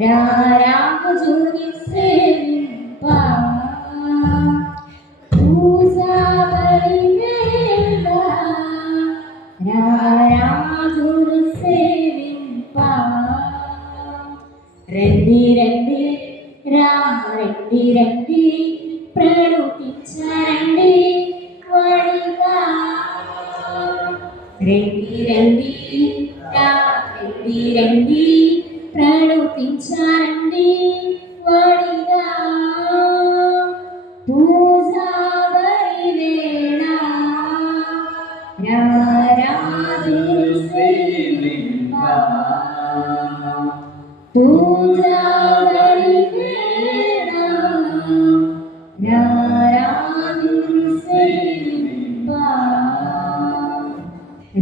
రారాజుని సేవింప పూజారి వేళ రారాజుని సేవింప రండి రండి రండి రండి ప్రకటించండి వడిగా రండి రండి రండి రండి ప్రకటించండి వడిగా పూజారి వేళ రారాజు సేవింప పూజారి వేళ రారాజు సేవింప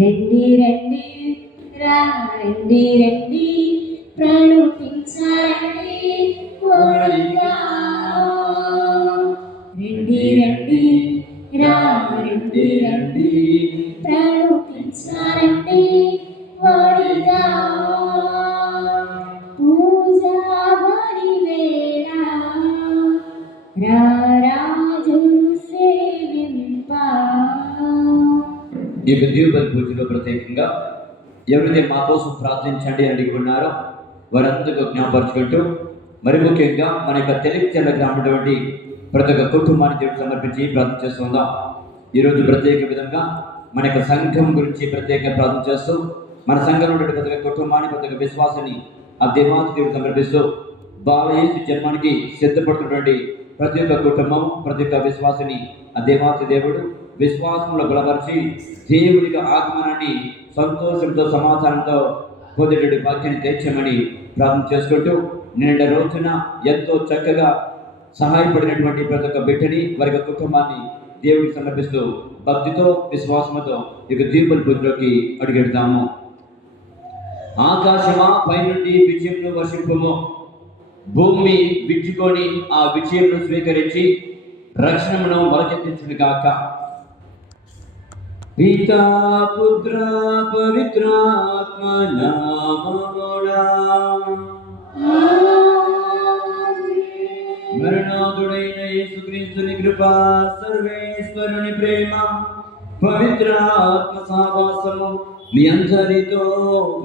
రండి రండి రండి రండి ప్రకటించండి వడిగా రండి రండి రండి రండి ప్రకటించండి వడిగా పూజారి వేళ రారాజు సేవింప. ఈ దీవుల పూజలో ప్రత్యేకంగా ఎవరైతే మా కోసం ప్రార్థించండి అని అడిగి ఉన్నారో వారందరికీ జ్ఞాపకపరుచుకుంటూ మరి ముఖ్యంగా మన యొక్క తెలుగు చెల్ల గ్రామటువంటి ప్రతి ఒక్క కుటుంబాన్ని దేవుడు సమర్పించి ప్రార్థన చేస్తుందాం. ఈరోజు ప్రత్యేక విధంగా మన యొక్క సంఘం గురించి ప్రత్యేక ప్రార్థన చేస్తూ మన సంఘంలో ఉండే ప్రతి ఒక్క కుటుంబాన్ని ప్రతి ఒక్క విశ్వాసాన్ని ఆ దేవాది దేవుడు సమర్పిస్తూ బాలయేసు జన్మానికి సిద్ధపడుతున్నటువంటి ప్రతి ఒక్క కుటుంబం ప్రతి ఒక్క విశ్వాసాన్ని ఆ దేవాది దేవుడు విశ్వాసంలో బలపరిచి దేవుడికి ఆగమనాన్ని సంతోషంతో సమాధానంతో పొందేటువంటి భాగ్యాన్ని తెచ్చమని ప్రార్థన చేసుకుంటూ నిన్న రోజున ఎంతో చక్కగా సహాయపడినటువంటి ప్రతి ఒక్క బిడ్డని వారి యొక్క కుటుంబాన్ని దేవుడికి సమర్పిస్తూ భక్తితో విశ్వాసంతో ఇక దీవుల పూజలోకి అడుగెడతాము. ఆకాశమా పైనుండి విజయంను వర్షింపము, భూమి విచ్చుకొని ఆ విజయంను స్వీకరించి రక్షణను మొలకెత్తించును గాక. పితా పుత్ర పవిత్రాత్మ నామమునా మరణాదుడైన యేసుక్రీస్తుని కృప, సర్వేశ్వరుని ప్రేమ, పవిత్రాత్మ సహవాసము మీ అందరితో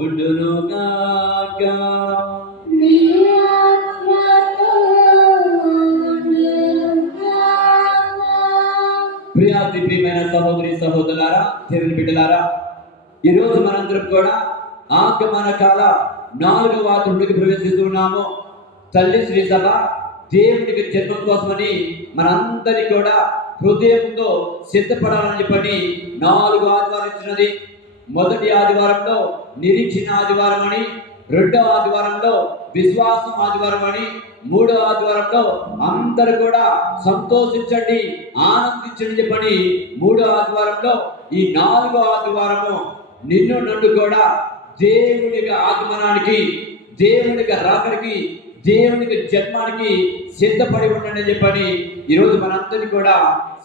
ఉండును గాక. ప్రియాతి ప్రియమైన సహోదరి సహోదరులారా, దేవుని బిడ్డలారా, ఈరోజు మనందరం కూడా ఆగమన కాల 4వ వారంలోకి ప్రవేశిస్తున్నాము. తల్లి శ్రీ సభ దేవునికి జన్మం కోసమని మనందరి కూడా హృదయంతో సిద్ధపడాలని చెప్పని 4 ఆదివారం ఇచ్చినది. మొదటి ఆదివారంలో నిరీక్షణ ఆదివారం అని, 2వ ఆదివారంలో విశ్వాసం ఆదివారం అని, 3వ ఆదివారంలో అందరూ కూడా సంతోషించండి ఆనందించండి చెప్పని 3వ ఆదివారంలో ఈ 4వ ఆదివారము నిన్ను నన్ను కూడా దేవునికి ఆగమనానికి, దేవునికి రాకడికి, దేవునికి జన్మానికి సిద్ధపడి ఉండండి అని చెప్పని ఈరోజు మనందరినీ కూడా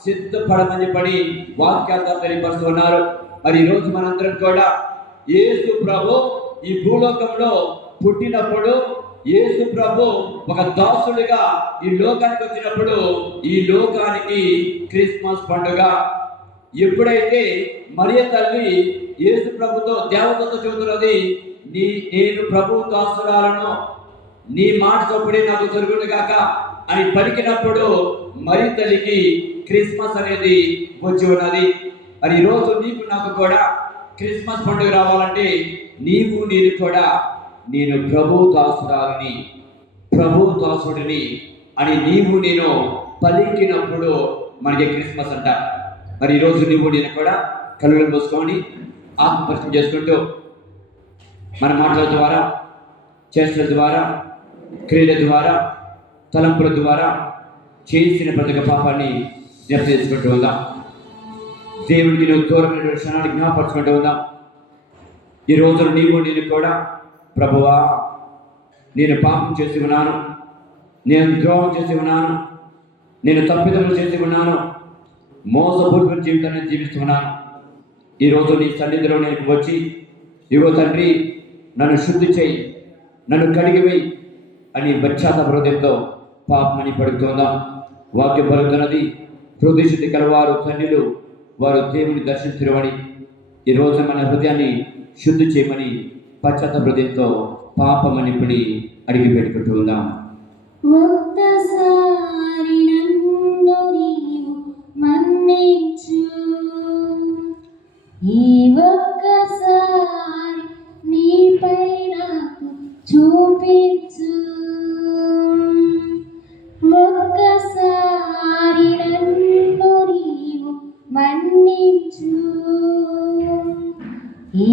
సిద్ధపడమని చెప్పని వాక్యార్థం తెలియపరుస్తున్నారు. మరి ఈరోజు మనందరం కూడా యేసు ప్రభు ఈ భూలోకంలో పుట్టినప్పుడు, యేసు ప్రభు ఒక దాసుడిగా ఈ లోకానికి వచ్చినప్పుడు ఈ లోకానికి క్రిస్మస్ పండుగ. ఎప్పుడైతే మరియ తల్లి యేసు ప్రభుతో దేవతతో చెబుతున్నది, నేను ప్రభు దాసురాలను, నీ మాట చొప్పుడే నాకు జరుగును గాక అని పలికినప్పుడు మరి తల్లికి క్రిస్మస్ అనేది వచ్చి ఉన్నది. మరి ఈరోజు నీకు నాకు కూడా క్రిస్మస్ పండుగ రావాలంటే నీవు నేను కూడా నేను ప్రభు దాసురాలని, ప్రభు దాసుడిని అని నీవు నేను పలికినప్పుడు మనకి క్రిస్మస్ అంట. మరి ఈరోజు నువ్వు నేను కూడా కళ్ళు మూసుకొని ఆత్మపరిచయం చేసుకుంటూ మన మాటల ద్వారా, చేష్టల ద్వారా, క్రియల ద్వారా, తలంపుల ద్వారా చేసిన ప్రతి ఒక్క పాపాన్ని జ్ఞాపకం చేసుకుంటూ ఉందాం. దేవుడికి నువ్వు దూరమైన క్షణాన్ని జ్ఞాపకపరచుకుంటూ ఉందాం. ఈ రోజు నీవు నేను కూడా ప్రభువా నేను పాపం చేసి ఉన్నాను, నేను ద్రోహం చేసి ఉన్నాను, నేను తప్పిదములు చేసి ఉన్నాను, మోసపూర్వక జీవితాన్ని జీవిస్తున్నాను. ఈరోజు నీ సన్నిధిలో నేను వచ్చి ఇగో తండ్రి నన్ను శుద్ధి చేయి, నన్ను కడిగివేయి, అని పశ్చాత్తాప హృదయంతో పాపమని పడుకుందాం. వాక్యం పలుకుతున్నది, హృదయశుద్ధి కలవారు ధన్యులు, వారు దేవుని దర్శించరువని. ఈరోజు మన హృదయాన్ని శుద్ధి చేయమని పశ్చాత్తాప హృదయంతో పాపమని పడి అడిగి పెట్టుకుంటూ ఉందాం. ఒక్కసారి నన్ను నీవు మన్నించు, ఈ ఒక్కసారి నీపై నాకు చూపించు. ఒక్కసారి నన్ను నీవు మన్నించు, ఈ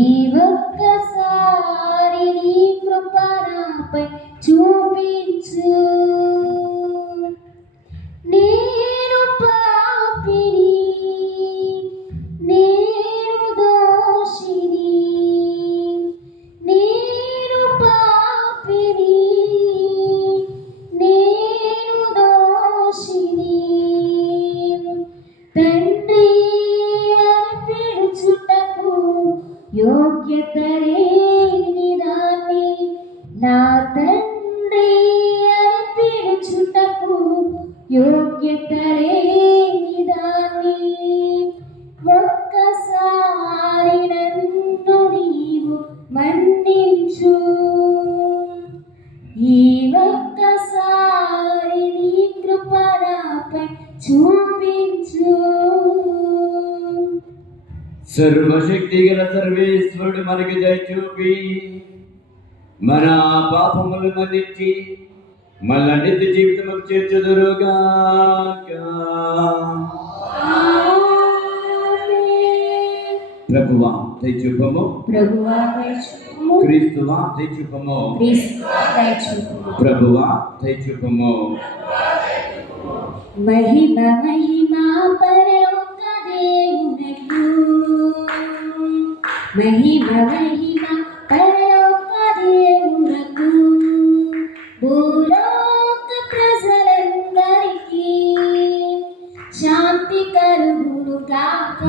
ఒక్కసారి నీ కృప నాపై చూపించు. నేను పాపిని, నేను దోషిని, నేను పాపిని, నేను దోషిని. తండ్రి అని పిలుచుటకు యోగ్యత లేని దాన్ని, నా తండ్రి అని పిలుచుటకు యోగ్యత లేని దాన్ని. ఒక్కసారి నన్ను నీవు మన్నించు, ఈ ఒక్కసారి నీ కృప నాపై చూపించు. సర్వశక్తి గల సర్వేశ్వరుడు మనకి దయ చూపి మన పాపములు మన్నించి మళ్ళా నిత్య జీవితముకు చేర్చుదురుగాక. ప్రభువా దయ చూపము, ప్రభువా దయ చూపుము, క్రీస్తువా దయ చూపము, క్రీస్తువా దయ చూపుము. ప్రభువా దయ చూపము. మహిమ మహిమ పరలోక దేవునకు, మహిమ మహిమ పరలోక దేవునకు, భూలోక ప్రజలందరికీ శాంతి కలుగును గాక.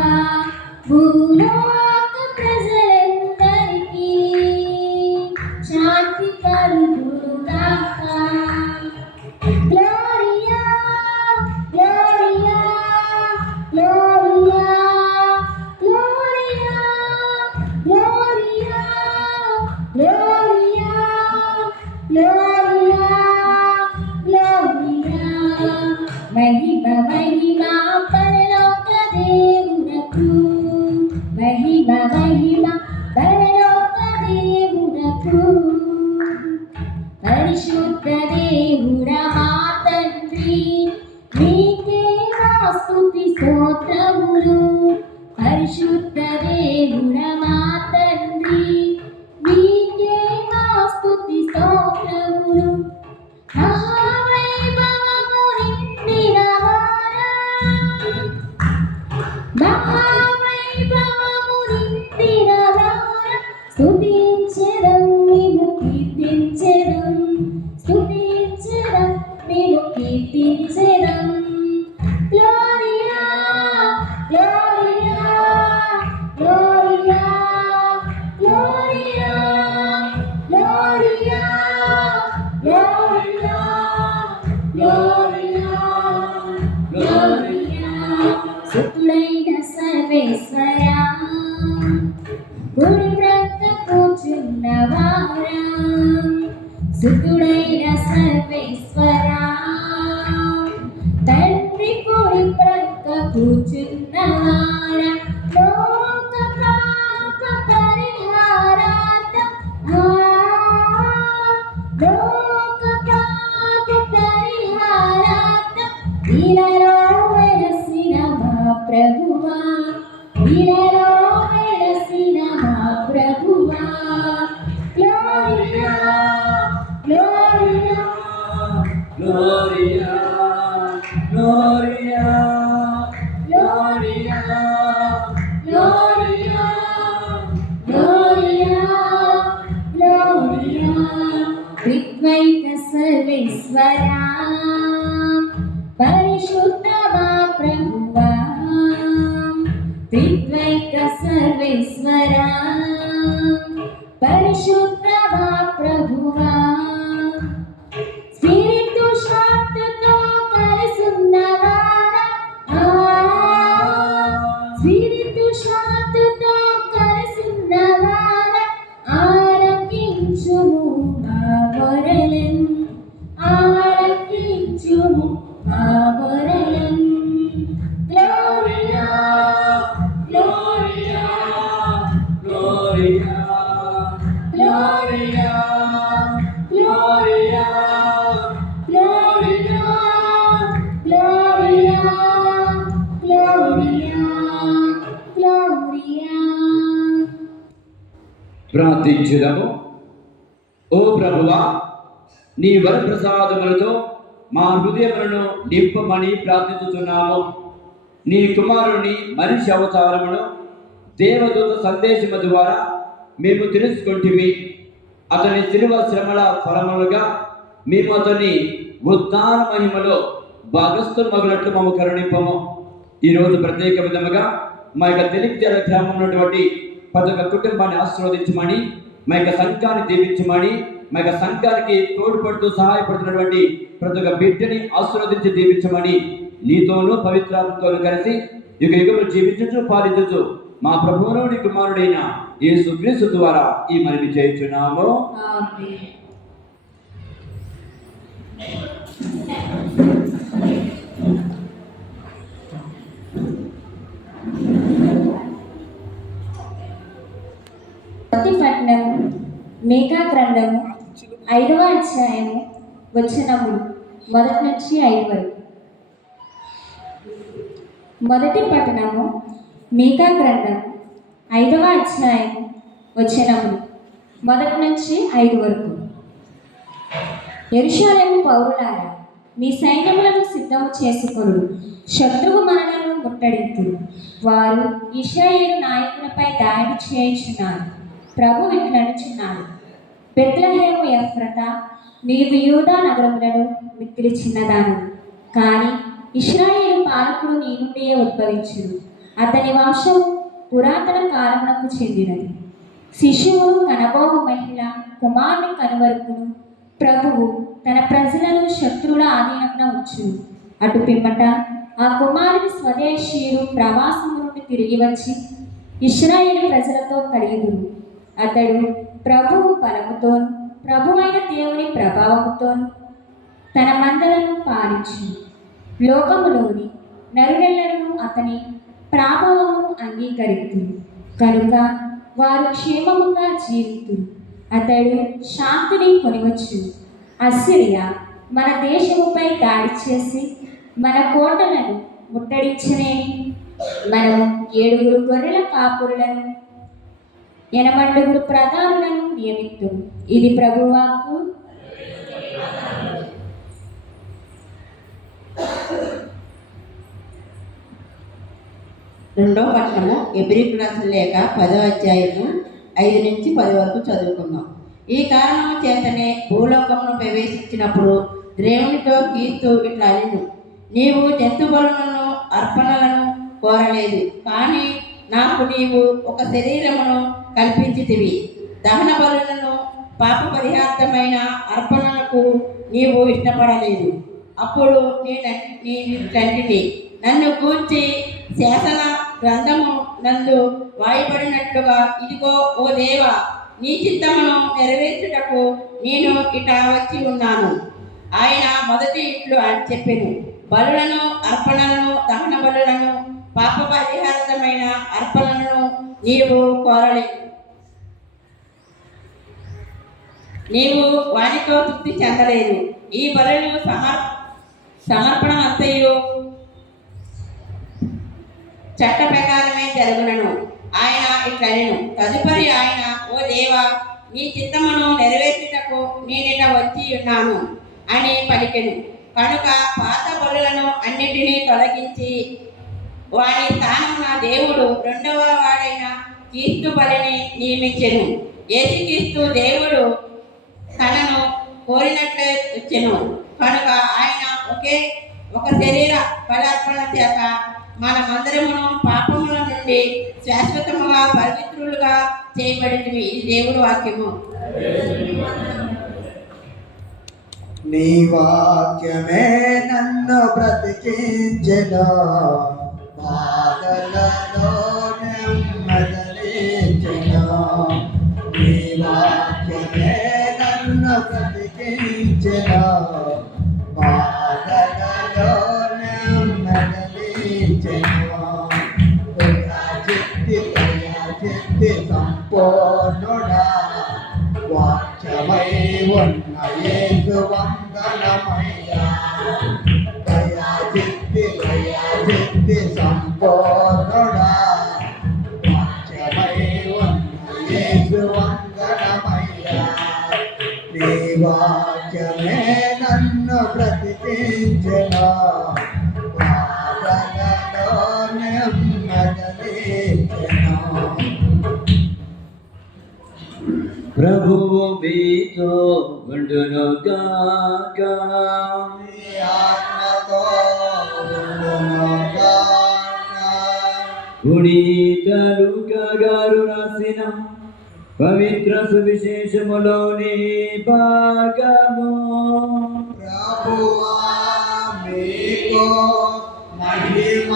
భూలోక ప్రజలందరికీ శాంతి కలుగును గాక. Gloria, Gloria, Gloria, Gloria, Gloria, Gloria, Gloria, Gloria. మహిమ మహిమ పరలోక దేవునకు, మహిమ మహిమ పరలోక దేవునకు. పరిశుద్ధ దేవుడా మా తండ్రి, నీకే నా స్తుతి స్తోత్రములు. పరిశుద్ధ దేవుడా మా తండ్రి, నీకే నా స్తుతి స్తోత్రములు. మహావైభవము నిండిన వారా, మహావైభవము నిండిన వారా, స్తుతించెదం నిన్ను కీర్తించెదం, స్తుతించెదం నిన్ను కీర్తించెదం. Gloria, Gloria, Gloria, Gloria, Gloria, Gloria, Gloria, Gloria. సుతుడైన సర్వేశ్వరా, గుడి ప్రక్క కూర్చున్నవారా, సుతుడైన సర్వేశ్వరా, తండ్రి కుడి ప్రక్క కూర్చున్నవారా, లోక పాప పరిహారార్థం, లోక పాప పరిహారార్థం ఇలలో వెలసిన మా ప్రభువా, ఇలలో వెలసిన మా ప్రభువా. Gloria, Gloria, Gloria, Gloria, Gloria, Gloria, Gloria, Gloria. త్రిద్వైత సర్వేశ్వరా, పరిశుద్ధ మా ప్రభువా, త్రిద్వైత సర్వేశ్వరా, పరిశుద్ధ మా ప్రభువా. Gloria, Gloria, Gloria, Gloria, Gloria, Gloria. ప్రార్థించుదాము. ఓ ప్రభువా, నీ వరప్రసాదములతో మా హృదయములను నింపమని ప్రార్థించుతున్నాము. నీ కుమారుని మనిషి అవతారమును దేవదూత సందేశము ద్వారా మేము తెలుసుకుంటుమి. అతని శిలువ శ్రమల ఫలములుగా మేము అతని ఉద్ధాన మహిమలో భాగస్థులమగినట్లు మమ్మ కరుణింపము. ఈరోజు ప్రత్యేక విధముగా మా యొక్క తెలివితేల గ్రామం ఉన్నటువంటి ప్రతి ఒక్క కుటుంబాన్ని ఆశీర్వదించమని, మా యొక్క సంఘాన్ని దీవించమని, మా యొక్క సంఘానికి తోడ్పడుతూ సహాయపడుతున్నటువంటి ప్రతి ఒక్క బిడ్డని ఆశీర్వదించి దీవించమని నీతోనూ పవిత్రాత్మతోనూ కలిసి యుగ యుగములు జీవించుచు పాలించుచు మా ప్రభువును నీ కుమారుడైన యేసుక్రీస్తు ద్వారా ఈ మనవి చేయుచున్నాము. ఆమేన్. పట్టణము మేకా గ్రంథము 5వ అధ్యాయము వచనములు 1 నుంచి 5 వరకు. మొదటి పట్టణము మేకా గ్రంథము 5వ అధ్యాయము వచనములు 1 నుంచి 5 వరకు. యెరూషలేము పౌరులారా, మీ సైన్యములను సిద్ధము చేసుకొనుడు, శత్రువు మనలను ముట్టడింతురు. వారు ఇశ్రాయేలు నాయకులపై దాడి చేయుచున్నారు. ప్రభు ఇట్లనుచున్నాడు, బెత్లెహేము ఎఫ్రతా, నీవు యూదా నగరములను మిక్కిలి చిన్నదాను, కానీ ఇశ్రాయేలు పాలకుడు నీ నుండియే ఉద్భవించును. అతని వంశము పురాతన కాలమునకు చెందినది. శిశువును కనబోవు మహిళ కుమారుని కనువరుకును. ప్రభువు తన ప్రజలను శత్రువుల ఆధీనమున ఉంచును. అటు పిమ్మట ఆ కుమారుని స్వదేశీయులు ప్రవాసము నుండి తిరిగి వచ్చి ఇశ్రాయేలు ప్రజలతో కలియుదురు. అతడు ప్రభువు బలముతోను ప్రభువైన దేవుని ప్రభావముతోను తన మందలను పాలించును. లోకములోని నరులెల్లరూ అతని ప్రాభవమును అంగీకరిస్తురు కనుక వారు క్షేమముగా జీవితురు. అతడు శాంతిని కొనివచ్చు. అస్సిరియా మన దేశముపై దాడి చేసి మన కోటలను ముట్టడించనేని మనము 7 గొర్రెల కాపురులను 80 ప్రధానులను నియమిత్తుము. ఇది ప్రభువాక్కు. రెండో పట్టణము హెబ్రీయులకు రాసిన లేఖ 10వ అధ్యాయము 5 నుంచి 10 వరకు చదువుకుందాం. ఈ కారణము చేతనే భూలోకమును ప్రవేశించినప్పుడు దేవునితో క్రీస్తు ఇట్లా అనెను, నీవు జంతుబలులను అర్పణలను కోరలేదు, కానీ నాకు నీవు ఒక శరీరమును కల్పించితివి. దహన బలులను పాప పరిహార్థమైన అర్పణలకు నీవు ఇష్టపడలేదు. అప్పుడు నేను తండ్రిని నన్ను కూర్చి శాసన గ్రంథము నందు వాయబడినట్లుగా, ఇదిగో ఓ దేవా, నీ చిత్తమును నెరవేర్చుటకు నేను ఇట వచ్చి ఉన్నాను. ఆయన మొదటి ఇట్లు చెప్పెను, బలులను అర్పణలను దహన బలులను పాప పరిహార్థమైన అర్పణలను నీవు కోరలేదు. నీవు వానితో తృప్తి చెందలేదు. ఈ బలులు సమర్పణ అంతయు చట్ట ప్రకారమే జరుగునను. ఆయన ఇట్లనెను. తదుపరి ఆయన, ఓ దేవా, నీ చిత్తమును నెరవేర్చుటకు నేనిట వచ్చి ఉన్నాను అని పలికెను. కనుక పాత బలులను అన్నిటినీ తొలగించి వాని స్థానమున దేవుడు రెండవ వాడైన క్రీస్తు బలిని నియమించెను. యేసుక్రీస్తు దేవుడు తనను కోరినట్లే వచ్చెను. కనుక ఆయన ఒక శరీర బలార్పణ చేత మనమందరమును పాపముల నుండి శాశ్వతముగా పవిత్రులుగా చేయబడింది. ఇది దేవుడి వాక్యము. నీ వాక్యమే నన్ను బ్రతికించెను, బాధలలో నెమ్మదినిచ్చెను. నీ వాక్యమే నన్ను బ్రతికించెను, బాధలలో నెమ్మదినిచ్చెను. చిత్తి చిత్తి సంపూర్ణుడా వాక్యమై ఉన్న యేసు వందనమయ్యా దయా చిత్తి సంపూర్ణుడా వాక్యమై ఉన్న యేసు వందనమయ్యా నీ వాక్యమే నన్ను బ్రతికించెను బాధలలో నెమ్మదినిచ్చెను ప్రభువు మీతో ఉండును గాక. నీ ఆత్మతో ఉండును గాక. పునీత లూకా గారు రాసిన పవిత్ర సువిశేషములోని భాగము. ప్రభువా మీకు మహిమ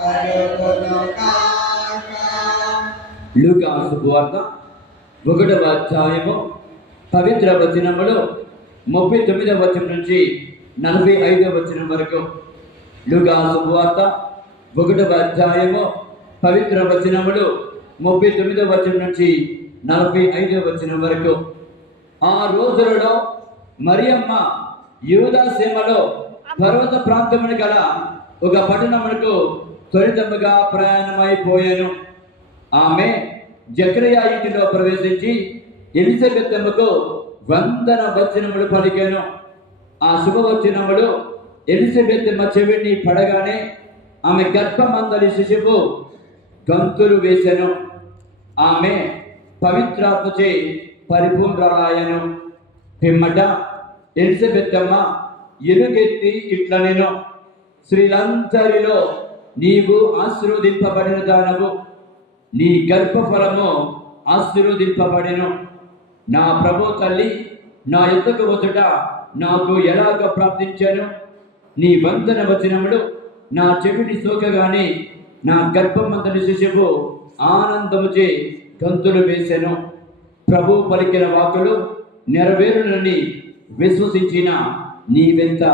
కలుగును గాక. లూకా శుభవార్త 1వ అధ్యాయము పవిత్ర వచనములు 39వ వచనం నుంచి 45వ వచనం వరకు. లూకా శుభవార్త 1వ అధ్యాయము పవిత్ర వచనములు 39వ వచనం నుంచి 45వ వచనం వరకు. ఆ రోజులలో మరియమ్మ యూదా సీమలో పర్వత ప్రాంతమున గల ఒక పట్టణమునకు త్వరితముగా ప్రయాణమైపోయాను. ఆమె జకరియా ఇంటిలో ప్రవేశించి ఎలిజబెత్తమ్మకు వందన వచనములు పలికాను. ఆ శుభవచనములు ఎలిజబెత్తమ్మ చెవిని పడగానే ఆమె గర్భమందలి శిశువు గంతులు వేసెను. ఆమె పవిత్రాత్మచే పరిపూర్ణురాలయను. పిమ్మట ఎలిజబెత్తమ్మ ఎలుగెత్తి ఇట్ల నేను, స్త్రీలందరిలో నీవు ఆశీర్వదింపబడిన దానవు, నీ గర్భఫలము ఆశీర్వదింపబడెను. నా ప్రభు తల్లి నా యొద్దకు వచ్చుట నాకు ఎలాగ ప్రాప్తించాను? నీ వందన వచనములు నా చెవిని సోకగానే నా గర్భమంతని శిశువు ఆనందముచే గంతులు వేసెను. ప్రభు పలికిన వాకులు నెరవేరునని విశ్వసించిన నీవెంత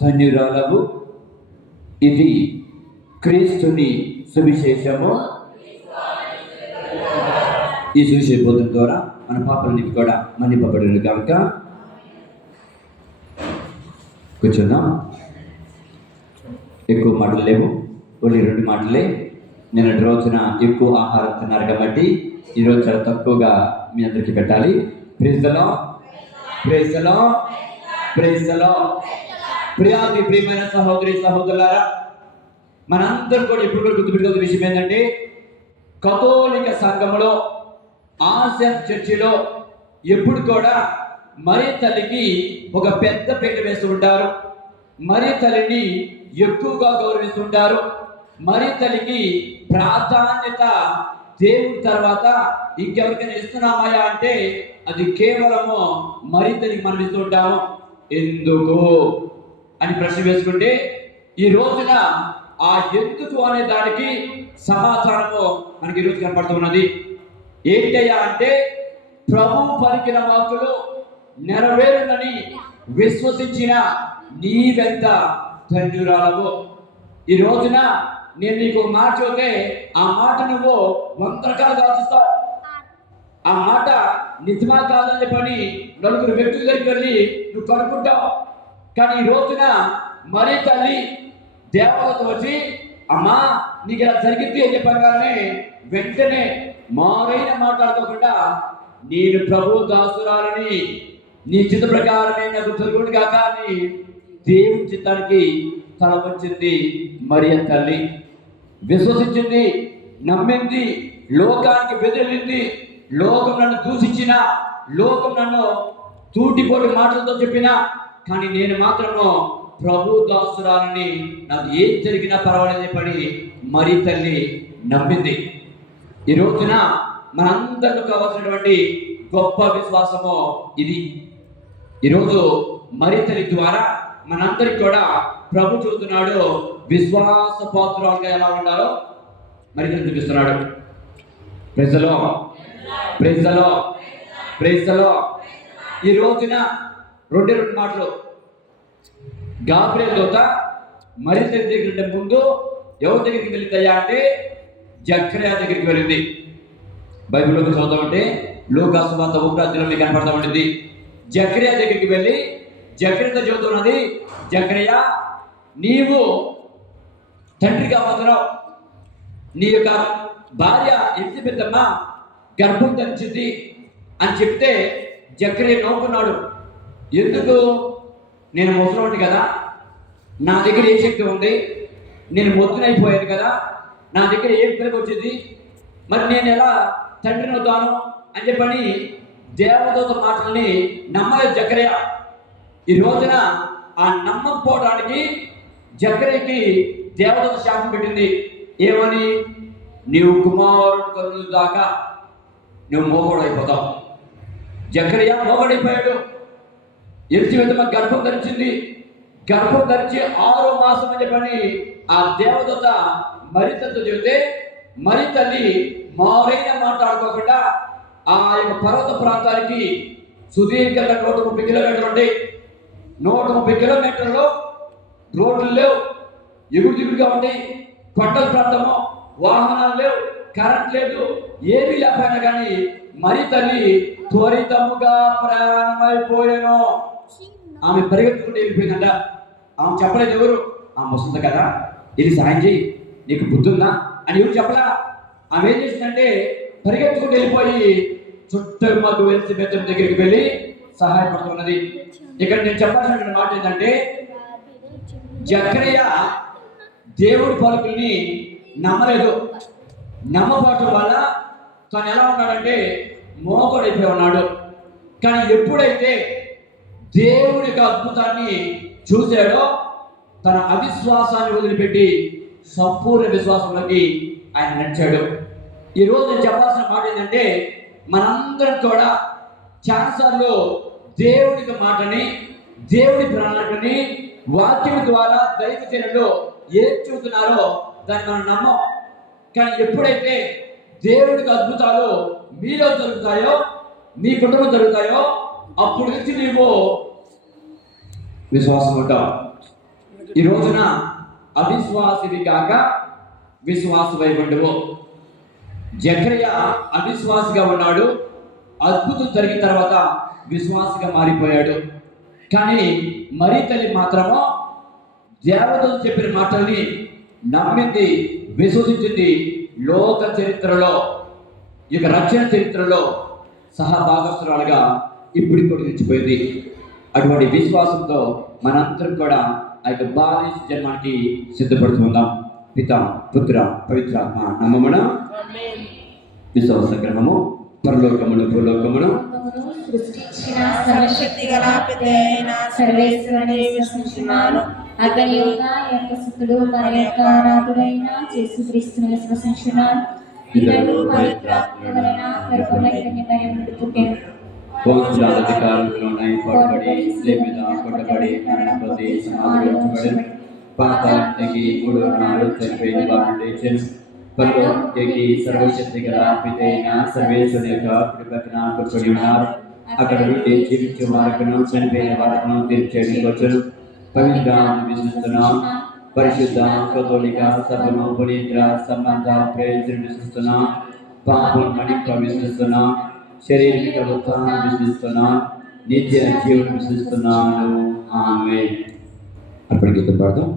ధన్యురాలవు. ఇది క్రీస్తుని సువిశేషము. ఈ సువిశేష బోధన ద్వారా మన పాపలన్నిటి కూడా మన్నింపబడును కనుక కూర్చుందాం. ఎక్కువ మాటలు లేవు, ఓన్లీ 2 మాటలే. నిన్నటి రోజున ఎక్కువ ఆహారం తిన్నారు కాబట్టి ఈరోజు చాలా తక్కువగా మీ అందరికీ పెట్టాలి. Praise the lord, praise the lord, praise the lord. ప్రియమైన సహోదరి సహోదరులారా, మనందరూ కూడా ఎప్పుడు కూడా గుర్తుపెట్టుకోవాల్సిన విషయం ఏంటంటే, కథోలిక సంఘములో ఆసియన్ చర్చిలో ఎప్పుడు కూడా మరి తల్లికి ఒక పెద్ద పీట వేస్తూ ఉంటారు. మరి తల్లిని ఎక్కువగా గౌరవిస్తుంటారు. మరి తల్లికి ప్రాధాన్యత దేవుడి తర్వాత ఇంకెవరికైనా ఇస్తున్నామయ్యా అంటే అది కేవలము మరి తల్లికి మనం ఇస్తూ ఉంటాము. ఎందుకు అని ప్రశ్న వేసుకుంటే ఈ రోజున ఆ ఎందుకు అనే దానికి సమాధానము మనకి ఈరోజు కనపడుతున్నది. ఏంటయ్యా అంటే, ప్రభు పలికిన వాక్కులు నెరవేరునని విశ్వసించిన నీవెంత ధన్యురాలవు. ఈ రోజున నేను నీకు ఒక మాట చెబితే ఆ మాట నువ్వు 100 రకాలుగా ఆలోచిస్తావు. ఆ మాట నిజమా కాదని పని నలుగురు వ్యక్తుల దగ్గరికి వెళ్ళి నువ్వు కనుక్కుంటావు. కానీ ఈ రోజున మరి తల్లి దేవతతో వచ్చి, అమ్మా నీకు ఇలా జరిగింది అని చెప్పగానే వెంటనే మారైన మాట్లాడుకోకుండా, నేను ప్రభు దాసురాలని, నీ చిత్త ప్రకారమే నాకు జరుగుడు కాక అని దేవుని చిత్తానికి తల వచ్చింది. మరియ తల్లి విశ్వసించింది, నమ్మింది, లోకానికి బెదిరింది. లోకం నన్ను దూషించిన, లోకం నన్ను తూటిపోటి మాటలతో చెప్పిన, కానీ నేను మాత్రము ప్రభు దాసురాలని, నాకు ఏం జరిగినా పర్వాలేదు పని మరి తల్లి నమ్మింది. ఈ రోజున మనందరికి కావాల్సినటువంటి గొప్ప విశ్వాసము ఇది. ఈరోజు మరి తల్లి ద్వారా మనందరికి కూడా ప్రభు చూస్తున్నాడు, విశ్వాస పాత్రులుగా ఎలా ఉండాలో మరి తల్లి చూపిస్తున్నాడు. Praise the lord, praise the lord, praise the lord. ఈ రోజున 2 మాటలు. గాబ్రియల్ దూత మరి తల్లి దగ్గర ముందు ఎవరి దగ్గరికి వెళ్ళిందయ్యా అంటే జకర్యా దగ్గరికి వెళ్ళింది. బైబిల్లోకి చదువుతామంటే లూకా సువార్త 1వ అధ్యాయంలో మీకు కనపడతా ఉంటుంది. జకర్యా దగ్గరికి వెళ్ళి జకర్యాతో చెబుతున్నది, జకర్యా నీవు తండ్రి కాబోతున్నావు, నీ యొక్క భార్య ఎలిజబెత్ అమ్మ గర్భం ధరించింది అని చెప్తే జకర్యా నవ్వుకున్నాడు. ఎందుకు? నేను ముసలోడిని కదా, నా దగ్గర ఏ శక్తి ఉంది, నేను మొత్తునైపోయాను కదా, నా దగ్గర ఏం పిల్లకి వచ్చింది, మరి నేను ఎలా తండ్రిని అవుతాను అని చెప్పని దేవదూత మాటల్ని నమ్మలేదు జకర్యా. ఈ రోజున ఆ నమ్మకపోవడానికి జకర్యాకి దేవదూత శాపం పెట్టింది. ఏమని? నీవు కుమారుడు కలుగు దాకా నువ్వు మోగోడైపోతావు. జకర్యా మోగోడైపోయాడు. ఎలిజబెత్ గర్భం ధరించింది. గర్భం ధరించి 6వ మాసం అని చెప్పని ఆ దేవదూత మరితతో చెబితే మరి తల్లి మారైన మాట్లాడుకోకుండా ఆ యొక్క పర్వత ప్రాంతానికి సుదీర్ఘంగా 130 కిలోమీటర్లు ఉండి 130 కిలోమీటర్లు రోడ్లు లేవు, ఎగుడు దిగుడుగా ఉండి కొండల ప్రాంతము, వాహనాలు లేవు, కరెంట్ లేదు, ఏమీ లేకపోయినా కానీ మరి తల్లి త్వరితముగా ప్రయాణమైపోయాను. ఆమె పరిగెత్తుకుంటూ వెళ్ళిపోయిందంట. ఆమె చెప్పలేదు ఎవరు, ఆ ముసలి కదా ఇది సాయం చేయి, నీకు బుద్ధి ఉందా అని ఎవరు చెప్పలా. ఆమె ఏం చేసిందంటే పరిగెత్తుకుంటూ వెళ్ళిపోయి చుట్టూ ఎలిజబెత్ దగ్గరికి వెళ్ళి సహాయపడుతున్నది. ఇక్కడ నేను చెప్పాల్సిన మాట ఏంటంటే జకర్యా దేవుడి పలుకుల్ని నమ్మలేదు. నమ్మబడటం వల్ల తను ఎలా ఉన్నాడంటే మోగడైపోయి ఉన్నాడు. కానీ ఎప్పుడైతే దేవుడి యొక్క అద్భుతాన్ని చూశాడో తన అవిశ్వాసాన్ని వదిలిపెట్టి సంపూర్ణ విశ్వాసంలోకి ఆయన నడిచాడు. ఈరోజు నేను చెప్పాల్సిన మాట ఏంటంటే మనందరం కూడా చాలాసార్లు దేవుడి మాటని, దేవుడి ప్రణాళికని వాక్యం ద్వారా దైవజనులు ఏం చూస్తున్నారో దాన్ని మనం నమ్మం. కానీ ఎప్పుడైతే దేవుడికి అద్భుతాలు మీలో జరుగుతాయో, మీ కుటుంబం జరుగుతాయో, అప్పుడు నుంచి నీవు విశ్వాసం ఉంటావు. ఈ రోజున అవిశ్వాసివి కాక విశ్వాసమై ఉండవు. జకర్యా అవిశ్వాసిగా ఉన్నాడు. అద్భుతం జరిగిన తర్వాత విశ్వాసిగా మారిపోయాడు. కానీ మరి తల్లి మాత్రము దేవతలు చెప్పిన మాటల్ని నమ్మింది, విశ్వసించింది. లోక చరిత్రలో, ఈ యొక్క రక్షణ చరిత్రలో సహభాగస్తురాలుగా ఇప్పుడు నిలిచిపోయింది. అటువంటి విశ్వాసంతో మనందరం కూడా ఆ యొక్క బాలిష్ జన్మానికి సిద్ధపడుతుందాం. పిత, పుత్ర, పవిత్రాత్మ నామమున విశ్వాస గ్రహము పరలోకమును భూలోకమును సృష్టించిన సర్వశక్తి గల పితైన సర్వేశ్వరుని విశ్వసించున్నాను. అతని యొక్క సుతుడు మన యొక్క నాథుడైన యేసుక్రీస్తుని విశ్వసించున్నాను. ఇతడు పవిత్రాత్మ వలన గర్భవతి మరియమ్మ పుట్టెను. అధికారులు పడబడి మీద కొట్టబడి మరణపతి సమాధించబడి పాతాళానికి 3వ నాడు చనిపోయిన వారు లేచెను. పరలోకానికి సర్వశక్తి గల పితైన సర్వేశ్వరుని యొక్క కుడి పక్కన కూర్చొని ఉన్నారు. అక్కడ నుండి జీవించే వారికును చనిపోయిన వారికును తీర్చేయడానికి వచ్చారు. పవిత్రాత్మ విశ్వసిస్తున్నాం. పరిశుద్ధ కథోలిక సభను పునీత సంబంధ ప్రేయసుని విశ్వసిస్తున్నాం. పాపం మణిక విశ్వసిస్తున్నాం. శరీర ప్రభుత్వాన్ని విశ్వసిస్తున్నాం. నిత్య జీవనం విశ్వసిస్తున్నాను. ఆమేన్. అప్పటి గీతం పాడదాం.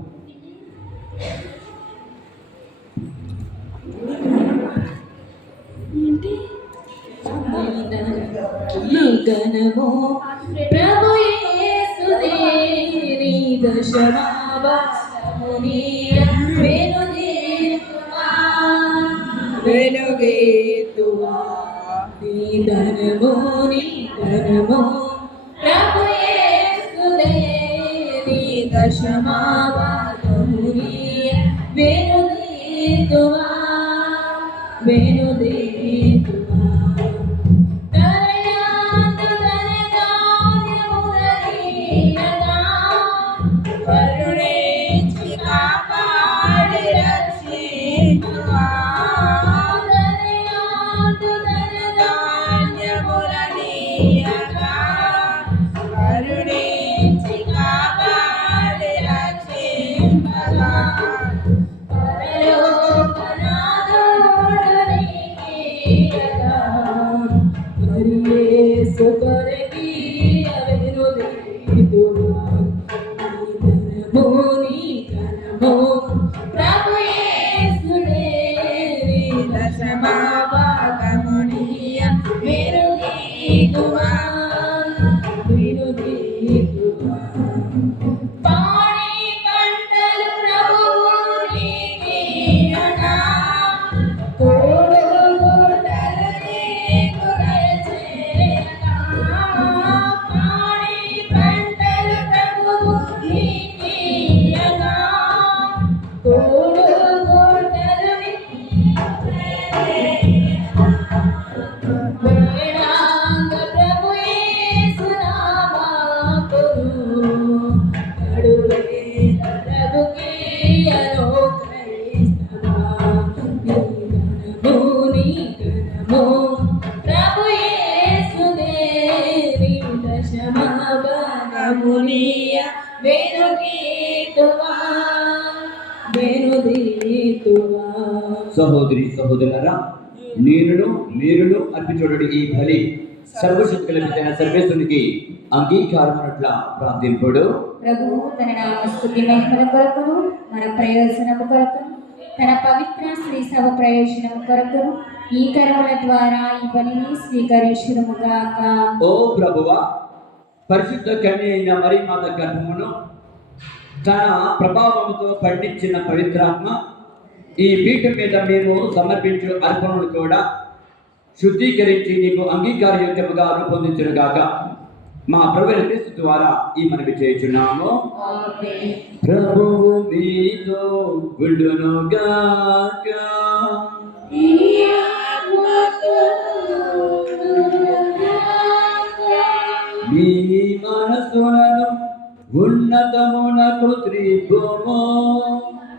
గణమో ప్రభు యేసుదేవి దశమావమునియ వెనుగేతువా నిధనమో ప్రభు యేసుదేవి దశమావమునియ వెనుగేతువా కరుణించి కాపాడి రక్షించువా. ధాన్యములనీయగా కరుణించి కాపాడి రక్షించువా. యేసు కొరకి వెనుదీతువా నీ ఘనము ప్రభు యేసునే నీ దశమా భాగమునియ వెనుదీతువా వెనుదీతువా పాడి పంటలు ప్రభువు నీకియగా తోడు గోడలు నీకు దయచేయగా పాడి పంటలు ప్రభువు నీకియగా తోడు గోడలు వేడాంగ ప్రభు యేసు నామమును కడువేల ప్రభుకి అనుగ్రహిస్తవా నీ ఘనము ప్రభు యేసునే నీ దశమ భాగమునియ వెనుదీతువా వెనుదీతువా. సహోదరి సహోదరులారా, నేనును మీరును అర్పించుడు ఈ బలి సర్వశక్తుల పితైన సర్వేశ్వరునికి అంగీకారమునట్ల ప్రార్థింపుడు. ప్రభువు తన నామస్తుతి మహిమల కొరకును మన ప్రయోజనము కొరకును తన పవిత్ర శ్రీ సభ ప్రయోజనము కొరకును ఈ కరముల ద్వారా ఈ బలిని స్వీకరించుదుము గాక. ఓ ప్రభువా, పరిశుద్ధ కన్య అయిన మరి మాత గర్భమును తన ప్రభావముతో పండించిన పవిత్రాత్మ ఈ పీఠం మీద మేము సమర్పించు అర్పణను కూడా శుద్ధీకరించి నీకు అంగీకారయోగ్యముగా రూపొందించును గాక. మా ప్రభువైన క్రీస్తు ద్వారా ఈ మనవి చేయుచున్నాము. ఆమేన్. ప్రభువు మీతో ఉండును గాక. ఈ ఆత్మతోను మీ మనసులను ఉన్నతమునకు త్రిప్పుము.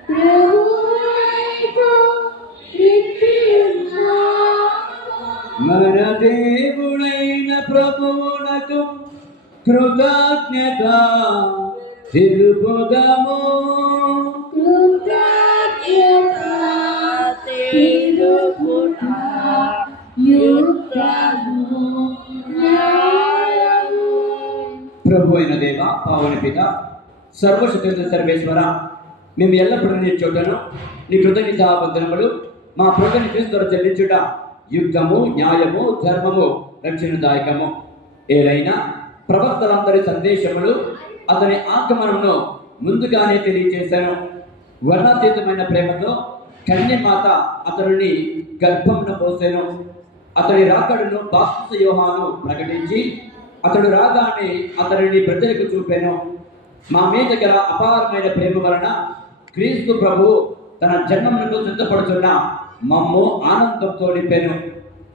ప్రభువునకు స్తుతియున్నాము. మన దేవుడైన ప్రభువునకు కృతజ్ఞత తెలుపుదము. కృతజ్ఞత తెలుపుట యుక్తము న్యాయము. ప్రభు అయిన దేవ, పావని పిత, సర్వశక్తుల సర్వేశ్వర, మేము ఎల్లప్పుడూ నీ చోటను నీ కృతజ్ఞత వందనములు మా ప్రభుని క్రీస్తు ద్వారా చెల్లించుట యుక్తము, న్యాయము, ధర్మము, రక్షణదాయకము. ఏలైనా ప్రవక్తలందరి సందేశములు అతని ఆగమనమును ముందుగానే తెలియజేశాను. వర్ణాతీతమైన ప్రేమతో కన్యమాత అతనిని గర్భమున పోసెను. అతడి రాకడను బాప్తిస్మ యోహాను ప్రకటించి అతడు రాగానే అతనిని ప్రజలకు చూపెను. మా మీద గల అపారమైన ప్రేమ వలన క్రీస్తు ప్రభు తన జన్మమునకు సిద్ధపడుతున్న మమ్ము ఆనందంతో నింపెను.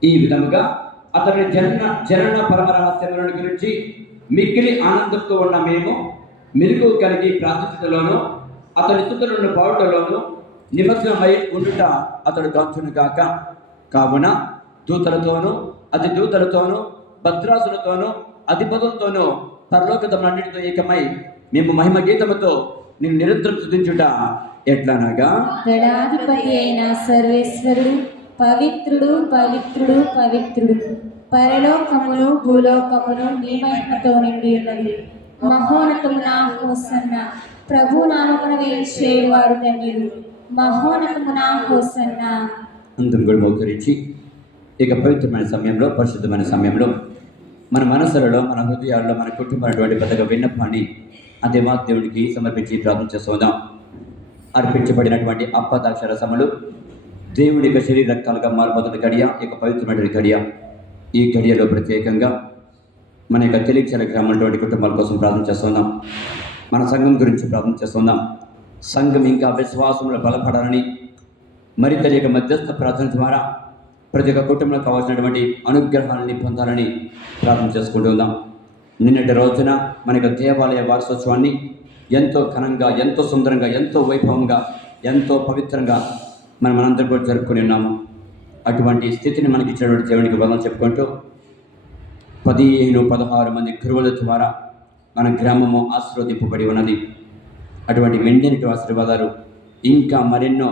ఈ విధముగా అతని జనన పరమ రహస్యములను గురించి మిక్కిలి ఆనందంతో ఉన్న మేము మెలుగు కలిగి ప్రార్థించటలోను అతని స్తుతులను పాడుటలోను నిమగ్నమై ఉండుట అతడు కాంచును గాక. కావున దూతలతోనూ అతి దూతలతోనూ భద్రాసులతోనూ అధిపతులతోనూ పరలోకతములన్నిటితో ఏకమై మేము మహిమ గీతముతో నేను నిరంతరం స్తుతించుట ఎట్లనగా, గణాధిపతి అయిన సర్వేశ్వరుడు పవిత్రుడు పవిత్రుడు పవిత్రుడు, పరలోకమును భూలోకమును నీ మహిమతో నిండి ఉన్నది. మహోన్నతమున హోసన్న, ప్రభు నామమున వేచేవారు ధన్యులు. మహోన్నతమున హోసన్న. అందరం కూడా మోకరించి ఇక పవిత్రమైన సమయంలో, పరిశుద్ధమైన సమయంలో మన మనసులలో, మన హృదయాల్లో, మన కుటుంబమైనటువంటి పెద్దగ విన్నపాన్ని ఆ దేవాదేవునికి సమర్పించి ప్రార్థన చేస్తున్నాం. అర్పించబడినటువంటి అప్పదాక్షర సమలు దేవుని యొక్క శరీర రక్తాలుగా మారుమోదుల గడియ, ఇక పవిత్రమైన గడియ. ఈ గడియలో ప్రత్యేకంగా మన యొక్క తెలియచల గ్రామంలోని కుటుంబాల కోసం ప్రార్థన చేస్తున్నాం. మన సంఘం గురించి ప్రార్థన చేస్తున్నాం. సంఘం ఇంకా విశ్వాసంలో బలపడాలని, మరి తెలియక మధ్యస్థ ప్రార్థన ద్వారా ప్రతి ఒక్క కుటుంబంలో కావాల్సినటువంటి అనుగ్రహాలని పొందాలని ప్రార్థన చేసుకుంటూ ఉందాం. నిన్నటి రోజున మన యొక్క దేవాలయ వార్షోత్సవాన్ని ఎంతో ఘనంగా, ఎంతో సుందరంగా, ఎంతో వైభవంగా, ఎంతో పవిత్రంగా మనందరం కూడా జరుపుకొని ఉన్నాము. అటువంటి స్థితిని మనకి ఇచ్చినటువంటి దేవునికి వందనాలు చెప్పుకుంటూ 15-16 మంది గురువుల ద్వారా మన గ్రామము ఆశీర్వదింపబడి ఉన్నది. అటువంటి మెండిని ఆశీర్వాదాలు ఇంకా మరెన్నో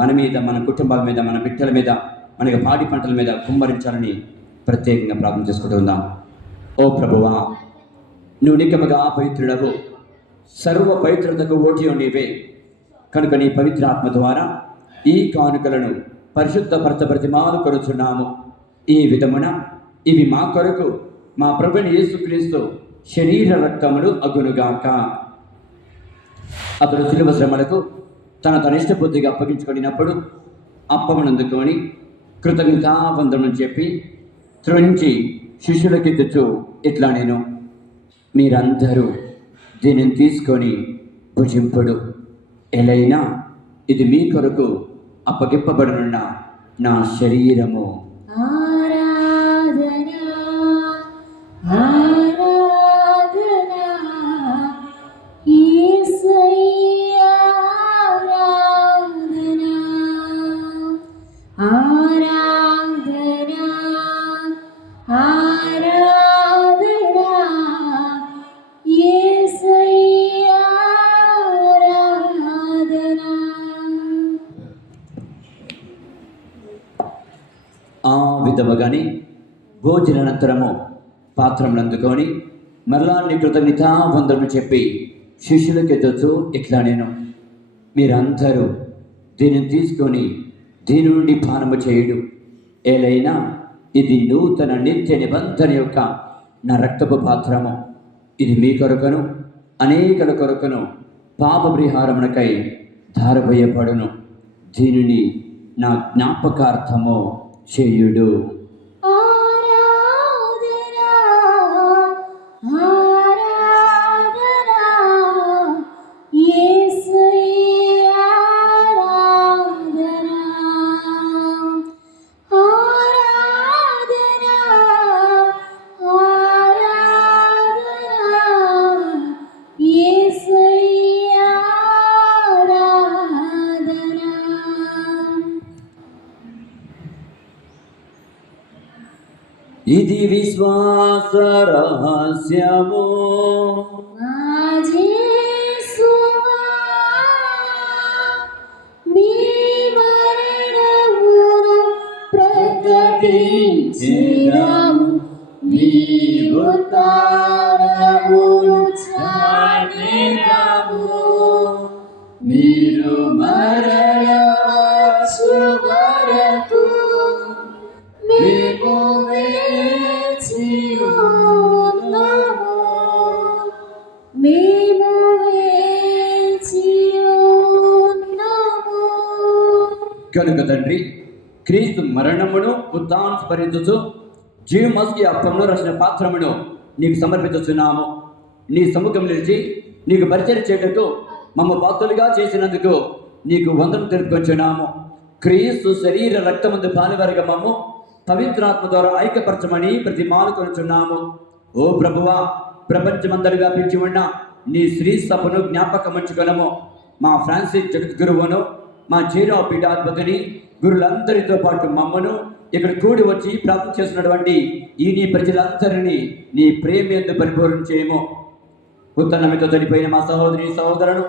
మన మీద, మన కుటుంబాల మీద, మన బిడ్డల మీద, మన పాడి పంటల మీద కుమ్మరించాలని ప్రత్యేకంగా ప్రార్థన చేసుకుంటూ ఉందాం. ఓ ప్రభువా, నువ్వు నికముగా పవిత్రుడవు, సర్వ పవిత్రతకు ఓటి నీవే కనుక నీ పవిత్ర ఆత్మ ద్వారా ఈ కానుకలను పరిశుద్ధపరచబతిమాలు కొనుచున్నాము. ఈ విధమున ఇవి మా కొరకు మా ప్రభుని యేసుక్రీస్తు శరీర రక్తములు అగునుగాక. అతడు శిలువ శ్రమలకు తన ఇష్టబుద్ధిగా అప్పగించుకున్నప్పుడు అప్పమునందుకొని కృతజ్ఞతావందనం చెప్పి త్రుంచి శిష్యులకెత్తుచు ఇట్లా నేను, మీరందరూ దీనిని తీసుకొని భుజింపుడు. ఎలైనా ఇది మీ కొరకు అప్పగిప్పబడనున్న నా శరీరము. ఆరాధనా ఆరాధనా యేసయ్యా, ఆరాధనా ఆరాధనా ఆరాధనా యేసయ్యా, ఆరాధనా. ఆ విధముగానే భోజనానంతరము పాత్రములు అందుకొని మరలా నీ కృతజ్ఞతావందనము చెప్పి శిష్యులకెత్తొచ్చు ఇట్లా నేను, మీరందరూ దీనిని తీసుకొని దీని నుండి పానము చేయుడు. ఏలైనా ఇది నూతన నిత్య నిబంధన యొక్క నా రక్తపు పాత్రము. ఇది మీ కొరకును అనేకల కొరకును పాప పరిహారమునకై ధారపోయబడును. దీనిని నా జ్ఞాపకార్థము చేయుడు. ఆరాధనా ఆరాధనా యేసయ్యా, ఆరాధనా ఆరాధనా ఆరాధనా యేసయ్యా, ఆరాధనా. ఇది విశ్వాస రహస్యము, మా యేసువా, మీ మరణమును ప్రకటించెదము, మీ ఉత్థానమును చాటెదము. మీరు మరలా వచ్చు వరకు మేము వేచి ఉన్నాము, మేము వేచి ఉన్నాము. కనుక తండ్రి, క్రీస్తు మరణమును ఉత్థానం స్మరించుచు జీవమస్కి అప్పమును రచన పాత్రమును నీకు సమర్పించుచున్నాము. నీ సముఖం నిలిచి నీకు పరిచయం చేయటకు మమ్మ పాత్రలుగా చేసినందుకు నీకు వందనం తెలుపుకొంచున్నాము. క్రీస్తు శరీర రక్తమందు పాలువారిగా మమ్ము పవిత్రాత్మ ద్వారా ఐక్యపరచమని ప్రతిమాలు కొనుచున్నాము. ఓ ప్రభువా, ప్రపంచమందరి వ్యాపించి ఉన్న నీ శ్రీ సభను జ్ఞాపకమంచుకొనము. మా ఫ్రాన్సిస్ జగద్గురువును, మా జీరో పీఠాధిపతిని, గురులందరితో పాటు మమ్మను ఇక్కడ కూడి వచ్చి ప్రార్థన చేస్తున్నటువంటి ఈ నీ ప్రజలందరినీ నీ ప్రేమేందు పరిపూర్ణ చేయము. ఉత్తన్నమితో చనిపోయిన మా సహోదరి సహోదరుడు,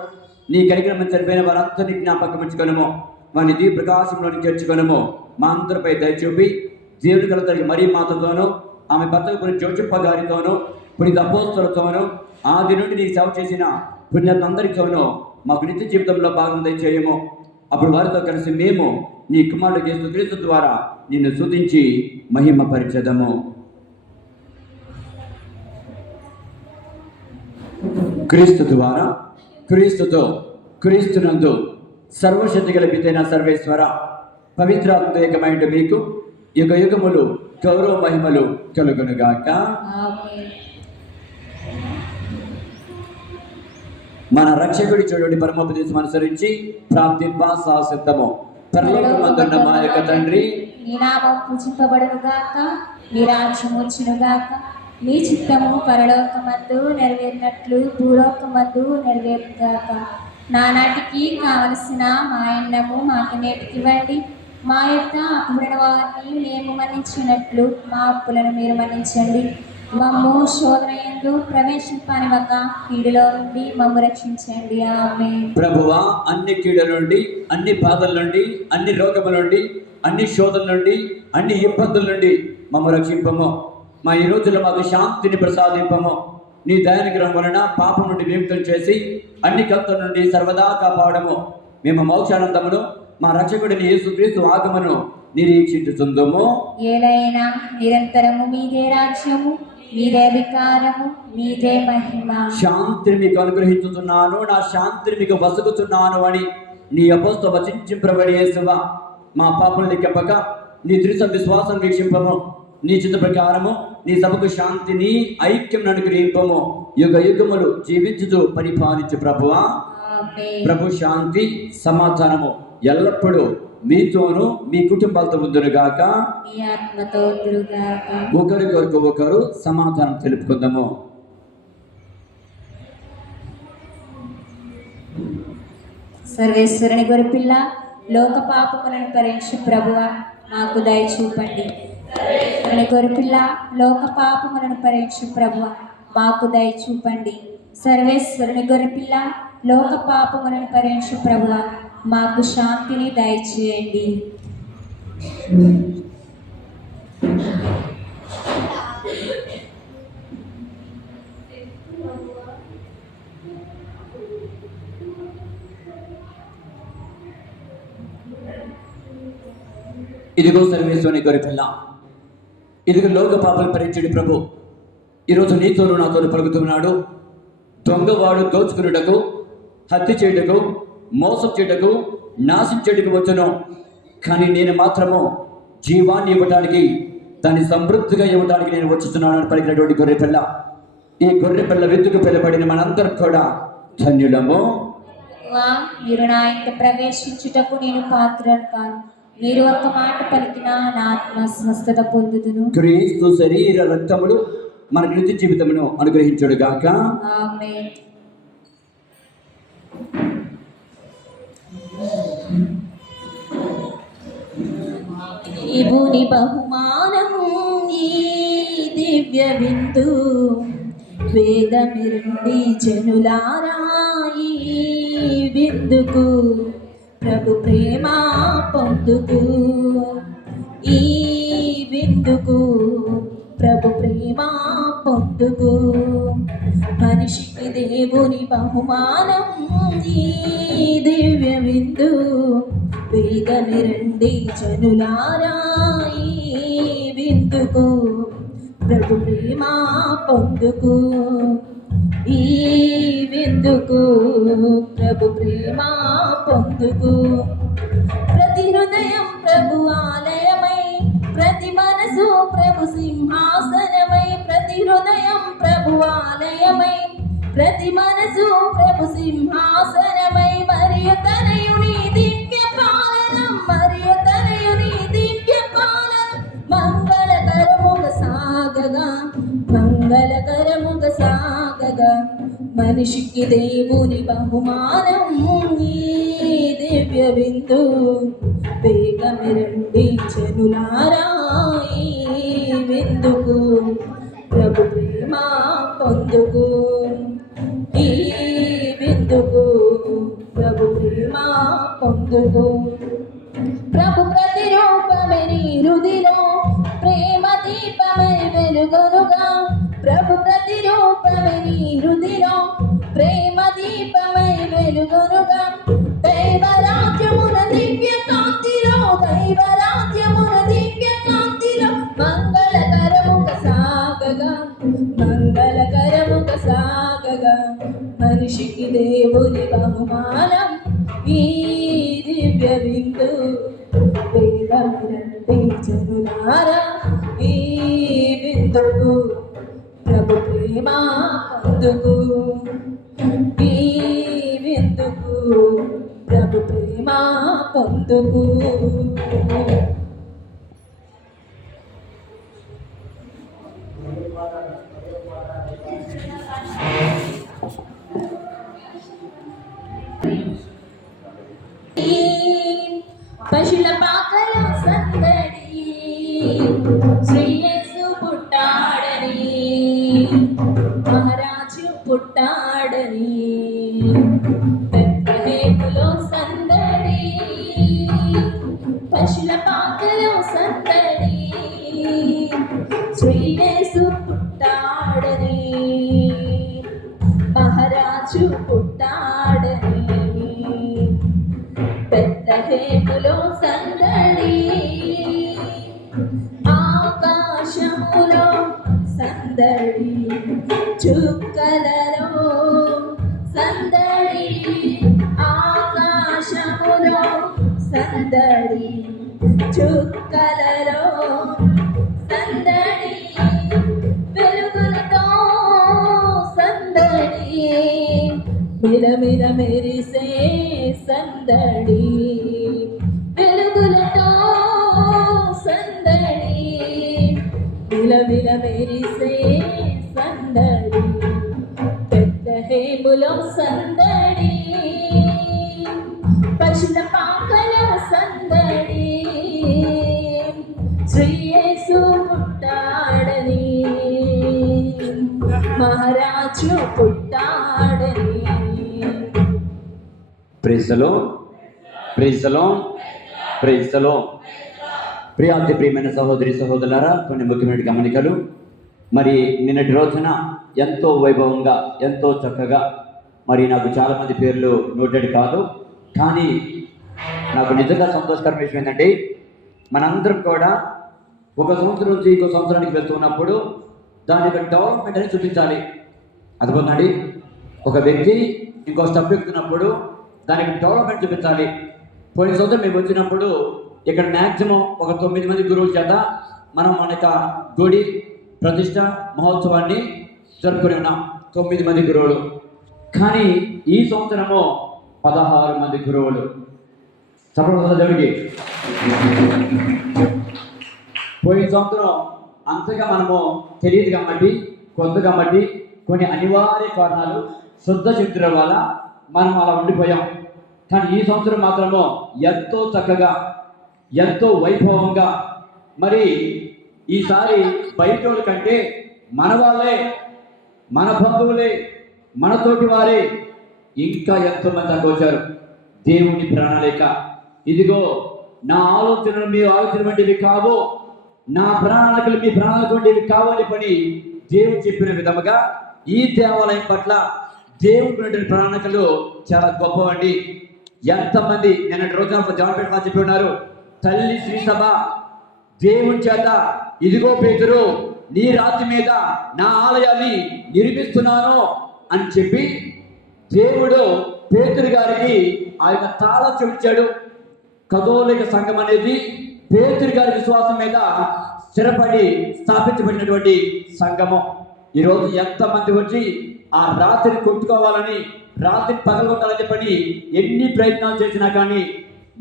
నీ కరిగ్రహం చనిపోయిన వారందరినీ జ్ఞాపకమంచుకొనము. వారిని దీప ప్రకాశంలోని చేర్చుకొనము. మా అందరిపై దయచూపి దేవుని కలతకి మరీ మాతతోనూ, ఆమె భర్త గురించి జోచప్ప గారితోనూ, పునీత అపోస్తలతోనూ, ఆది నుండి నీకు సేవ చేసిన పుణ్యాలందరితోనూ మాకు నిత్య జీవితంలో భాగం దయచేయము. అప్పుడు వారితో కలిసి మేము నీ కుమారుడు యేసుక్రీస్తు ద్వారా నిన్ను స్తుతించి మహిమ పరిచదము. క్రీస్తు ద్వారా, క్రీస్తుతో, క్రీస్తునందు సర్వశక్తి గల పితైన సర్వేశ్వర పవిత్రాత్మ ఏకమైన మీకు యుగ యుగములు గౌరవ మహిమలు కలుగునుగాక. ఆమేన్. మన రక్షకుడి చూడండి పరమోపదేశం అనుసరించి ప్రార్థింప సాసిద్ధము. పరలోకమందున్న మా యొక్క తండ్రి, నీ నామం పూజింపబడును గాక, నీ రాజ్యం వచ్చును గాక, నీ చిత్తము పరలోకమందు నెరవేరినట్లు భూలోకమందు నెరవేరును గాక. నానాటికి కావలసిన మా అన్నము మాకు నేటికివ్వండి. మా యొక్క అప్పుడైన వారిని మేము మన్నించినట్లు మా అప్పులను మీరు మన్నించండి. మమ్ము శోధనయందు ప్రవేశింపనివ్వక కీడులో నుండి మమ్ము రక్షించండి. ఆమేన్. ప్రభువా, అన్ని కీడుల నుండి, అన్ని బాధల నుండి, అన్ని రోగముల నుండి, అన్ని శోధనల నుండి, అన్ని ఇబ్బందుల నుండి మమ్మల్ని రక్షింపము. మా ఈ రోజుల్లో మాకు శాంతిని ప్రసాదింపము. నీ దయానుగ్రహం వలన పాపం నుండి విముక్తం చేసి అన్ని కష్టం నుండి సర్వదా కాపాడము. మేము మోక్షానందమును మా రక్షకుడిని యేసుక్రీస్తు ఆగమను నిరీక్షించుచుందుము. ఏలైనా నిరంతరము మీదే రాజ్యము, మీదే అధికారము, మీదే మహిమ. శాంతిని మీకు అనుగ్రహించుతున్నాను, నా శాంతిని మీకు వసుకుతున్నాను అని నీ అపోస్తలుతో వచింపబడి యేసువా, మా పాపం లెక్కెప్పక నీ దృశ్య విశ్వాసం వీక్షింపము. నీ చిత్త ప్రకారము నీ సభకు శాంతిని ఐక్యం అనుగ్రహింపము. యుగ యుగములు జీవించుచు పరిపాలించు ప్రభువా. ఆమేన్. ప్రభు శాంతి సమాధానము ఎల్లప్పుడూ మీతోను మీ కుటుంబాలతో ఉందురుగాక. మీ ఆత్మతో ఉండుగాక. ఒకరికొరకు ఒకరు సమాధానం తెలుపుకుందాము. సర్వేశ్వరుని గొర్రెపిల్ల, లోక పాపములను భరించు ప్రభువా, మాకు దయ చూపండి. సర్వేశ్వరుని గొర్రెపిల్ల, లోక పాపములను భరించు ప్రభువా, మాకు దయ చూపండి. సర్వేశ్వరుని గొర్రెపిల్ల, లోక పాపములను భరించు ప్రభువా, మాకు శాంతిని దయచేయండి. ఇదిగో సర్వేశ్వరుని గొర్రెపిల్ల, ఇదిగో లోక పాపలు భరించడి ప్రభు ఈరోజు నీతోను నాతోను పలుకుతున్నాడు. దొంగవాడు దోచుకున్నటకు, హత్య చేయుటకు, మోసం చేయుటకు, నాశించేటకు వచ్చును. కానీ నేను మాత్రము జీవాన్ని ఇవ్వటానికి, దాన్ని సమృద్ధిగా ఇవ్వటానికి నేను వచ్చుతున్నాను అని పలికినటువంటి గొర్రెపిల్ల. ఈ గొర్రెపిల్ల వెతుకు పిలబడిన మనందరం కూడా ధన్యులము. మీరు నా ఇంట ప్రవేశించుటకు నేను పాత్రను కాను. మీరు ఒక్క మాట పలికినా నా ఆత్మ స్వస్థత పొందుదును. క్రీస్తు శరీర రక్తములు మన నిత్య జీవితమును అనుగ్రహించుడు గాక. ఆమేన్. ఇవుని బహుమానము ఈ దివ్య విందు, వేదమిరుండి జనులారా ఈ విందుకు, ప్రభు ప్రేమ పొందుకు. ఈ విందుకు ప్రభు ప్రేమ పొందుకు. మనిషికి దేవుని బహుమానం ఈ దివ్య విందు, వేగమిరండి జనులారా ఈ విందుకు, ప్రభు ప్రేమ పొందుకు. ఈ విందుకు ప్రభు ప్రేమ పొందుకు. ప్రతి హృదయం ప్రభు ఆలయమై, ప్రతి మనసు ప్రభు సింహాసనమై. ప్రతి హృదయం ప్రభు ఆలయమై, ప్రతి మనసు ప్రభు సింహాసనమై. మరియు తనయుని దివ్య పాలనం, మరియు తనయుని దివ్య పాలనం మంగళకరముగా సాగగా, మంగళకరముగా సాగగా. మనిషికి దేవుని బహుమానం ఈ దివ్య విందు, వేగమిరండి జనులారా ఈ విందుకు, ప్రభు ప్రేమ పొందుకు. ఈ విందుకు ప్రభు ప్రేమ పొందుకు. ప్రభు ప్రతిరూపమే నీ హృదిలో, ప్రేమ దీపమై వెలుగునుగా. ప్రభు ప్రతిరూపమే నీ హృదిలో, ప్రేమ దీపమై వెలుగునుగా. దైవరాజ్యమున దివ్య కాంతిలో, దైవరాజ్యమున దివ్య కాంతిలో మంగళకరముగా సాగగా, మంగళకరముగా సాగగా. మనిషికి దేవుని బహుమానం ఈ దివ్య విందు, వేగమిరండి జనులారా ఈ విందుకు, ప్రభు ప్రేమ పొందుకు. ఈ విందుకు ప్రభు ప్రేమ పొందుకు. పశుల పాకలో సందడి, శ్రీయేసు పుట్టాడని, మహారాజు పుట్టాడని. బెత్లెహేములో సందడి, పశుల పాక ఆకాశములో సందడి, చుక్కలలో సందడి, ఆకాశములో సందడి, చుక్కలలో సందడి, వెలుగులతో సందడి, మిలమిల మెరిసే సందడి, వెలుగులతో సందడి, మిలమిల మెరిసే సందడి, బెత్లెహేములో సందడి, పశుల పాకలో సందడి, శ్రీ యేసు పుట్టాడని, మహారాజు పుట్టాడని. ప్రైజ్లో ప్రియాతి సహోదరి సహోదరులారా, కొన్ని ముఖ్యమైన గమనికలు. మరి నిన్నటి రోజున ఎంతో వైభవంగా ఎంతో చక్కగా, మరి నాకు చాలామంది పేర్లు నోటెడ్ కాదు, కానీ నాకు నిజంగా సంతోషకరమైన విషయం ఏంటంటే మనందరం కూడా ఒక సంవత్సరం నుంచి ఇంకో సంవత్సరానికి వెళ్తున్నప్పుడు దాని యొక్క డెవలప్మెంట్ అని చూపించాలి. అర్థమవుతుందండి? ఒక వ్యక్తి ఇంకో స్టెప్ ఎక్కుతున్నప్పుడు దానికి డెవలప్మెంట్ చూపించాలి. పోయిన సంవత్సరం మేము వచ్చినప్పుడు ఇక్కడ మ్యాక్సిమం ఒక 9 మంది గురువుల చేత మనం మన యొక్క గుడి ప్రతిష్ట మహోత్సవాన్ని జరుపుకుని ఉన్నాం. 9 మంది గురువులు. కానీ ఈ సంవత్సరము 16 మంది గురువులు. చెప్పండి. పోయిన సంవత్సరం అంతగా మనము తెలియదు కాబట్టి, కొత్త కాబట్టి, కొన్ని అనివార్య కారణాలు, శుద్ధ చిత్తుల వల్ల మనం అలా ఉండిపోయాం. కానీ ఈ సంవత్సరం మాత్రము ఎంతో చక్కగా ఎంతో వైభవంగా, మరి ఈసారి బయట వాళ్ళ కంటే మన వాళ్ళే, మన బంధువులే, మనతోటి వారే ఇంకా ఎంతోమంది దాకా వచ్చారు. దేవుని ప్రణాళిక ఇదిగో, నా ఆలోచనలు మీ ఆలోచన వంటివి కావు, నా ప్రణాళికలు మీ ప్రణాళిక వంటివి కావాలి పని దేవుడు చెప్పిన విధముగా ఈ దేవాలయం పట్ల దేవుడి ప్రణాళికలు చాలా గొప్పవండి. ఎంతమంది నిన్నటి రోజున జవన్పేట చెప్పి ఉన్నారు, తల్లి శ్రీ సభ దేవుని చేత ఇదిగో పేతురు నీ రాతి మీద నా ఆలయాన్ని నిర్మిస్తున్నాను అని చెప్పి దేవుడు పేతురు గారికి ఆ యొక్క తాళం చూపించాడు. కథోలిక సంఘం అనేది పేతురు గారి విశ్వాసం మీద స్థిరపడి స్థాపించబడినటువంటి సంఘము. ఈరోజు ఎంతమంది వచ్చి ఆ రాత్రిని కొట్టుకోవాలని, రాత్రి పగలగొట్టాలని చెప్పని ఎన్ని ప్రయత్నాలు చేసినా కానీ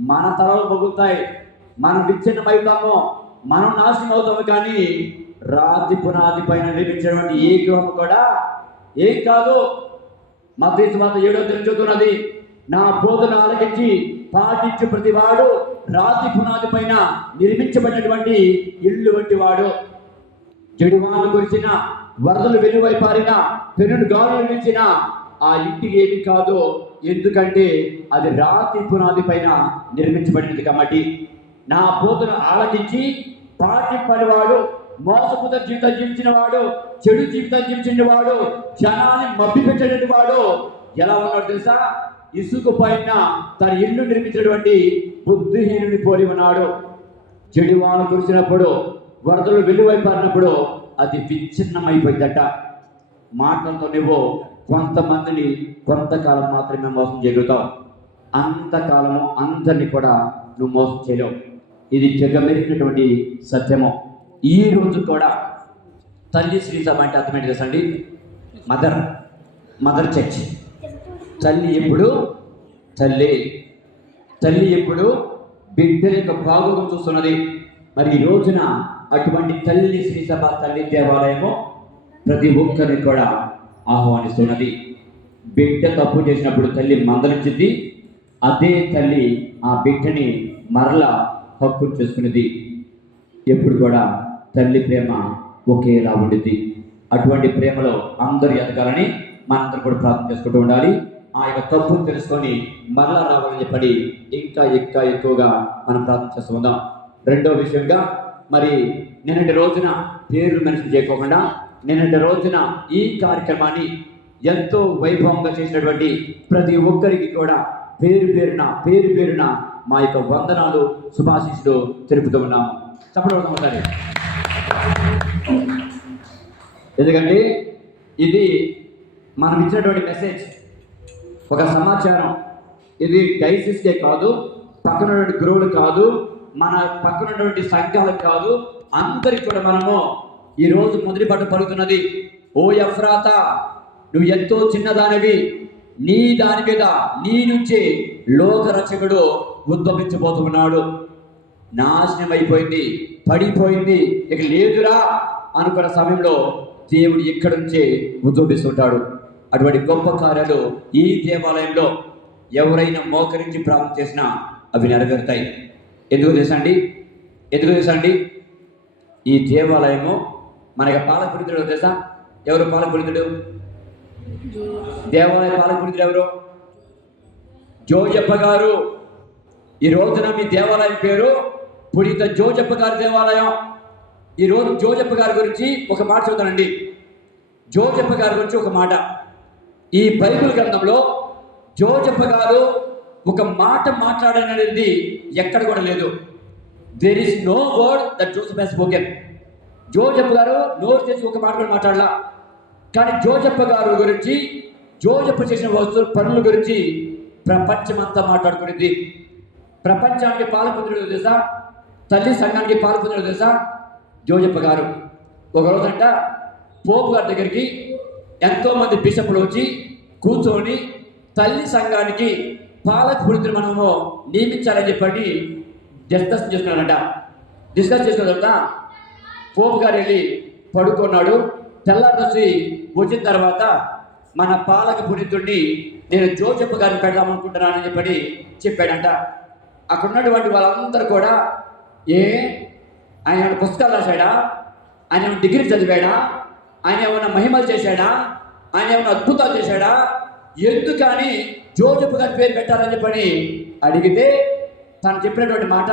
మన తలలు పగులుతాయి, మనం విచ్ఛిన్నమవుతాము, మనం నాశనం అవుతాము. కానీ రాతి పునాది పైన నిర్మించినటువంటి ఏ గృహం కూడా ఏం కాదు. మత్తయి సువార్త 7వ అధ్యాయం చెబుతున్నది, నా బోధన ఆలకించి పాటించు ప్రతివాడు రాతి పునాది పైన నిర్మించబడినటువంటి ఇల్లు వంటి వాడు. చెడువాను కురిసిన, వరదలు వెలువై పారిన, పెనుడు గాలులు వీచిన ఆ ఇంటికి ఏమి కాదు. ఎందుకంటే అది రాతి పునాది పైన నిర్మించబడినది కాబట్టి. నా బోధను ఆలకించి పాటింపనివాడు, మోసపుత జీవితం జీవించిన వాడు, చెడు జీవితం జీవించిన వాడు, జనాన్ని మభ్యపెట్టినటువంటి వాడు ఎలా ఉన్నాడు తెలుసా? ఇసుక పైన తన ఇల్లు నిర్మించినటువంటి బుద్ధిహీనుని పోలి ఉన్నాడు. చెడువాను కురిసినప్పుడు, వరదలు వెలువై పారినప్పుడు అది విచ్ఛిన్నమైపోయిందట. మాటలతో నువ్వు కొంతమందిని కొంతకాలం మాత్రమే మోసం చేయగలుగుతావు, అంతకాలము అందరినీ కూడా నువ్వు మోసం చేయలేవు. ఇది జగమెరిగినటువంటి సత్యము. ఈ రోజు కూడా తల్లి శ్రీ సభ అంటే అర్థమైంది కదండి, మదర్ చర్చ్. తల్లి ఎప్పుడు తల్లి ఎప్పుడు బిడ్డల యొక్క బాగోగులు చూస్తున్నది. మరి ఈ రోజున అటువంటి తల్లి శ్రీ సభ, తల్లి దేవాలయము ప్రతి ఒక్కరిని కూడా ఆహ్వానిస్తున్నది. బిడ్డ తప్పు చేసినప్పుడు తల్లి మందలించింది, అదే తల్లి ఆ బిడ్డని మరలా హక్కు చేసుకునేది. ఎప్పుడు కూడా తల్లి ప్రేమ ఒకేలా ఉండిద్ది. అటువంటి ప్రేమలో అందరూ ఎదగాలని మనందరూ కూడా ప్రార్థన చేసుకుంటూ ఉండాలి. ఆ యొక్క తప్పును తెలుసుకొని మరలా రావాలని చెప్పని ఇంకా ఎక్కువగా మనం ప్రార్థన చేస్తూ ఉందాం. రెండో విషయంగా, మరి నిన్నటి రోజున పేర్లు మెన్షన్ చేయకోకుండా నిన్నటి రోజున ఈ కార్యక్రమాన్ని ఎంతో వైభవంగా చేసినటువంటి ప్రతి ఒక్కరికి కూడా పేరు పేరున మా యొక్క వందనాలు, శుభాశీస్సులు తెలుపుతూ ఉన్నాము. చెప్పడం ఎందుకంటే ఇది మనం ఇచ్చినటువంటి మెసేజ్, ఒక సమాచారం. ఇది డైసిస్కే కాదు, పక్కనటువంటి గురువులు కాదు, మన పక్కనటువంటి సంఘాలకు కాదు, అందరికి కూడా మనము ఈరోజు మొదటి పాట పలుకుతున్నది, ఓ ఎఫ్రాతా నువ్వు ఎంతో చిన్నదానివి, నీ దాని మీద నీ నుంచి లోకరక్షకుడు ఉద్భవించబోతున్నాడు. నాశనం అయిపోయింది, పడిపోయింది, ఇక లేదురా అనుకున్న సమయంలో దేవుడు ఇక్కడి నుంచే ఉద్భవిస్తుంటాడు. అటువంటి గొప్ప కార్యాలు ఈ దేవాలయంలో ఎవరైనా మోకరించి ప్రార్థన చేసినా అవి నెరవేరుతాయి. ఎందుకు తెలుసా అండి? ఈ దేవాలయము మనకి పాలపురితుడు తెలుసా? ఎవరు పాలపురితుడు? దేవాలయ పాలపురితుడు ఎవరు? జోజప్ప గారు. ఈ రోజున మీ దేవాలయం పేరు పునీత జోజప్ప గారి దేవాలయం. ఈరోజు జోజప్ప గారి గురించి ఒక మాట చెబుతానండి. జోజప్ప గారి గురించి ఒక మాట. ఈ బైబిల్ గ్రంథంలో జోజప్ప గారు ఒక మాట మాట్లాడననేది ఎక్కడ కూడా లేదు. There is no word that Joseph has spoken. Jojappa గారు నోరు చేసి ఒక మాట కూడా మాట్లాడలా. కానీ జోజప్ప గారు గురించి, జోజప్ప చేసిన పనుల గురించి ప్రపంచమంతా మాట్లాడుకునేది. ప్రపంచానికి పాలపుత్రుడు తెలుసా? తల్లి సంఘానికి పాలపుత్రుడు తెలుసా? జోజప్ప గారు. ఒక రోజంట పోపు గారి దగ్గరికి ఎంతోమంది బిషపులు వచ్చి కూర్చొని తల్లి సంఘానికి పాలక పురితులు మనము నియమించాలని చెప్పి డిస్కస్ చేసుకున్నారంట. డిస్కస్ చేసుకున్న తర్వాత పోపు గారు వెళ్ళి పడుకున్నాడు. తెల్లారి వచ్చిన తర్వాత మన పాలక పురితుడిని నేను జోజప్ప గారిని పెడదామనుకుంటున్నానని చెప్పాడంట. అక్కడ ఉన్నటువంటి వాళ్ళందరూ కూడా, ఆయన ఏమైనా పుస్తకాలు రాశాడా? ఆయన ఏమైనా డిగ్రీ చదివాడా? ఆయన ఏమైనా మహిమలు చేశాడా? ఆయన ఏమైనా అద్భుతాలు చేశాడా? ఎందుకని జోజప్ప గారి పేరు పెట్టాలని అడిగితే తను చెప్పినటువంటి మాట,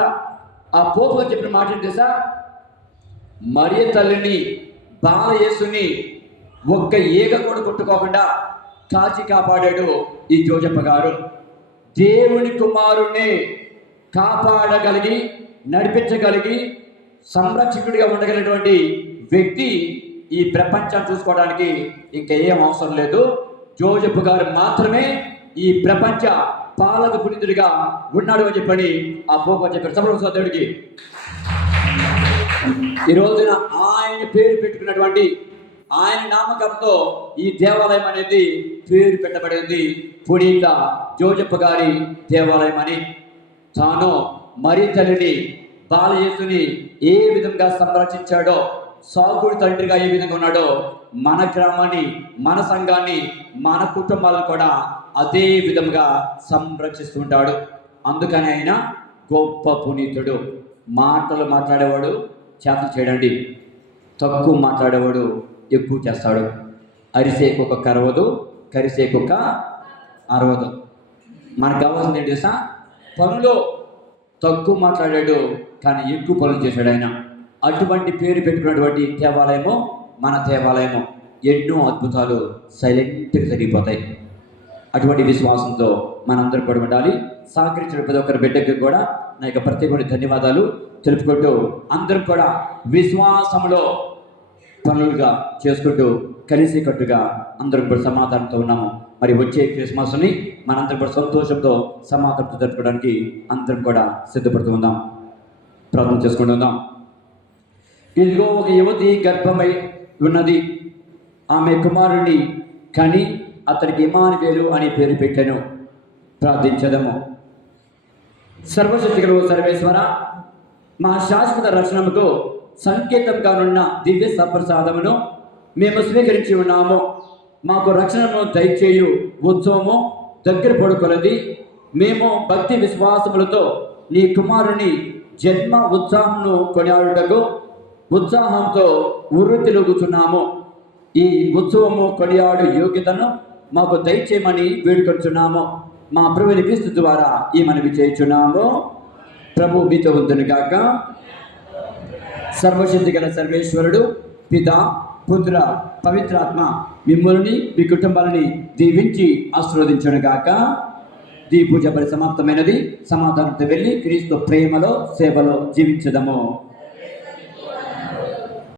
ఆ పోపు గారు చెప్పిన మాట ఏంటి తెలుసా? మరియ తల్లిని, బాలయేసుని ఒక్క ఈగ కూడా కొట్టుకోకుండా కాచి కాపాడాడు ఈ జోజప్ప గారు. దేవుని కుమారుణ్ణి కాపాడగలిగి, నడిపించగలిగి, సంరక్షకుడిగా ఉండగలిగినటువంటి వ్యక్తి ఈ ప్రపంచాన్ని చూసుకోవడానికి ఇంకా ఏం అవసరం లేదు. జోజప్ప గారు మాత్రమే ఈ ప్రపంచ పాలక పునీతుడిగా ఉన్నాడు అని చెప్పని ఆ పోపు చెప్పారు. సమర్పణ దేవుడికి. ఈ రోజున ఆయన పేరు పెట్టుకున్నటువంటి, ఆయన నామకంతో ఈ దేవాలయం అనేది పేరు పెట్టబడింది, పునీత జోజప్ప గారి దేవాలయం అని. తాను మరి తల్లిని, బాలయేసుని ఏ విధంగా సంరక్షించాడో, సాకుడి తండ్రిగా ఏ విధంగా ఉన్నాడో, మన గ్రామాన్ని, మన సంఘాన్ని, మన కుటుంబాలను కూడా అదే విధంగా సంరక్షిస్తుంటాడు. అందుకని ఆయన గొప్ప పునీతుడు. మాటలు మాట్లాడేవాడు చేతలు చేయడండి, తక్కువ మాట్లాడేవాడు ఎక్కువ చేస్తాడు. అరిసే కుక్క కరవదు, కరిసే కుక్క అరవదు. మనకు కావాల్సింది ఏంటి తెలుసా? పనులు తక్కువ మాట్లాడాడు కానీ ఎక్కువ పనులు చేశాడు ఆయన. అటువంటి పేరు పెట్టుకున్నటువంటి దేవాలయము మన దేవాలయము. ఎన్నో అద్భుతాలు సైలెంట్గా జరిగిపోతాయి. అటువంటి విశ్వాసంతో మనందరూ కూడా ఉండాలి. సహకరించిన ప్రతి ఒక్కరి బిడ్డకి కూడా నా యొక్క ప్రత్యేకమైన ధన్యవాదాలు తెలుపుకుంటూ, అందరం కూడా విశ్వాసంలో పనులుగా చేసుకుంటూ కలిసికట్టుగా అందరం కూడా సమాధానంతో ఉన్నాము. మరి వచ్చే క్రిస్మస్ని మనందరం కూడా సంతోషంతో సమాధానంతో జరుపుకోవడానికి అందరం కూడా సిద్ధపడుతూ ఉందాం. ప్రార్థన చేసుకుంటూ ఉందాం. ఇదిగో ఒక యువతి గర్భమై ఉన్నది, ఆమె కుమారుణ్ణి కని అతనికి ఇమ్మానుయేలు అని పేరు పెట్టాను. ప్రార్థించదము. సర్వశక్తిగల సర్వేశ్వర, మా శాశ్వత రక్షణముకు సంకేతంగానున్న దివ్య సప్రసాదమును మేము స్వీకరించి ఉన్నాము. మాకు రక్షణను దయచేయు ఉత్సవము దగ్గర పడుకొలది. మేము భక్తి విశ్వాసములతో నీ కుమారుని జన్మ ఉత్సాహమును కొనియాడుటకు ఉత్సాహంతో ఉర్రుతిలుగుచున్నాము. ఈ ఉత్సవము కొనియాడు యోగ్యతను మాకు దయచేయమని వేడుకొచ్చున్నాము. మా ప్రభుని క్రీస్తు ద్వారా ఈ మనవి చేయుచున్నాము. ప్రభు మీతో ఉందును గాక. సర్వశక్తి గల సర్వేశ్వరుడు పిత, పుత్ర, పవిత్రాత్మ మిమ్మల్ని, మీ కుటుంబాలని దీవించి ఆశీర్వదించును గాక. ఈ పూజ పరిసమాప్తమైనది. సమాధానంతో వెళ్ళి క్రీస్తు ప్రేమలో, సేవలో జీవించదము.